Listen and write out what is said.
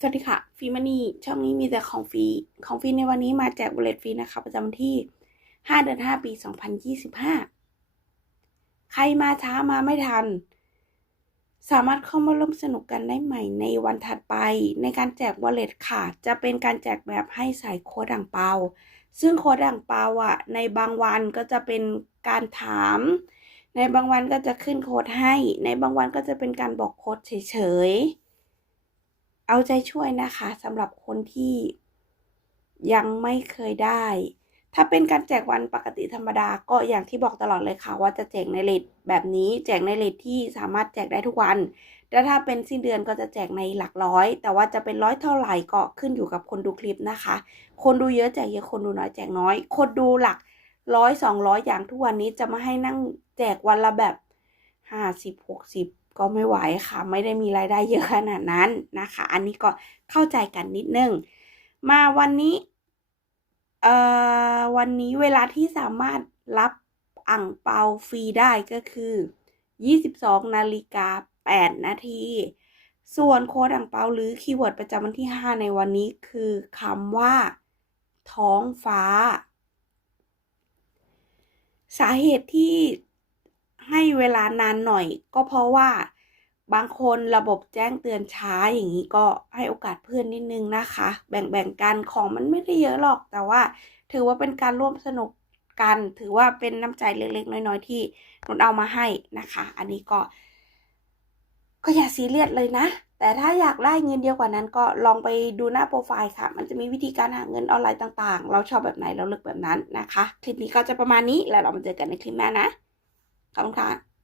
สวัสดีค่ะฟีมานี่ช่องนี้มีแต่ของฟรีของฟรีในวันนี้มาแจกบุลเลตฟรีนะคะ ประจำวันที่ 5 เดือน 5 ปี 2025 ใครมาช้ามาไม่ทัน สามารถเข้ามาร่วมสนุกกันได้ใหม่ในวันถัดไป ในการแจกวอลเลตค่ะ จะเป็นการแจกแบบให้ใส่โค้ดอ่างเปา ซึ่งโค้ดอ่างเปาอะ ในบางวันก็จะเป็นการถาม ในบางวันก็จะขึ้นโค้ดให้ ในบางวันก็จะเป็นการบอกโค้ดเฉยๆ เอาใจช่วยนะคะสำหรับคนที่ยังไม่เคยได้ ถ้าเป็นการแจกวันปกติธรรมดาก็อย่างที่บอกตลอดเลยค่ะ ว่าจะแจกในเลทแบบนี้แจกในเลทที่สามารถแจกได้ทุกวันแต่ถ้าเป็นสิ้นเดือนก็จะแจกในหลักร้อย แต่ว่าจะเป็นร้อยเท่าไหร่ก็ขึ้นอยู่กับคนดูคลิปนะคะ คนดูเยอะแจกเยอะคนดูน้อยแจกน้อย คนดูหลักร้อยสองร้อยอย่างทุกวันนี้จะมาให้นั่งแจกวันละแบบห้าสิบหกสิบ ก็ไม่ไหวค่ะ ไม่ได้มีรายได้เยอะขนาดนั้นนะคะ อันนี้ก็เข้าใจกันนิดนึง มาวันนี้เอ่อวันนี้เวลาที่สามารถรับอ่างเปาฟรีได้ก็คือ 22นาฬิกา8นาทีส่วนโค้ดอ่างเปาหรือคีย์เวิร์ดประจำวันที่ 5 ในวันนี้คือคำว่า ท้องฟ้า สาเหตุที่ ให้เวลานานหน่อย ก็เพราะว่าบางคนระบบแจ้งเตือนช้าอย่างนี้ก็ให้โอกาสเพื่อนนิดนึงนะคะ แบ่งๆกันของมันไม่ได้เยอะหรอก แต่ว่าถือว่าเป็นการร่วมสนุกกัน ถือว่าเป็นน้ำใจเล็กๆ น้อยๆ ที่นนเอามาให้นะคะ อันนี้ก็ ก็อย่าซีเรียสเลยนะ แต่ถ้าอยากได้เงินเยอะกว่านั้นก็ลองไปดูหน้าโปรไฟล์ค่ะ มันจะมีวิธีการหาเงินออนไลน์ต่างๆ เราชอบแบบไหนเราเลือกแบบนั้นนะคะ คลิปนี้ก็จะประมาณนี้แล้วเรามาเจอกันในคลิปหน้านะ ขอบคุณค่ะ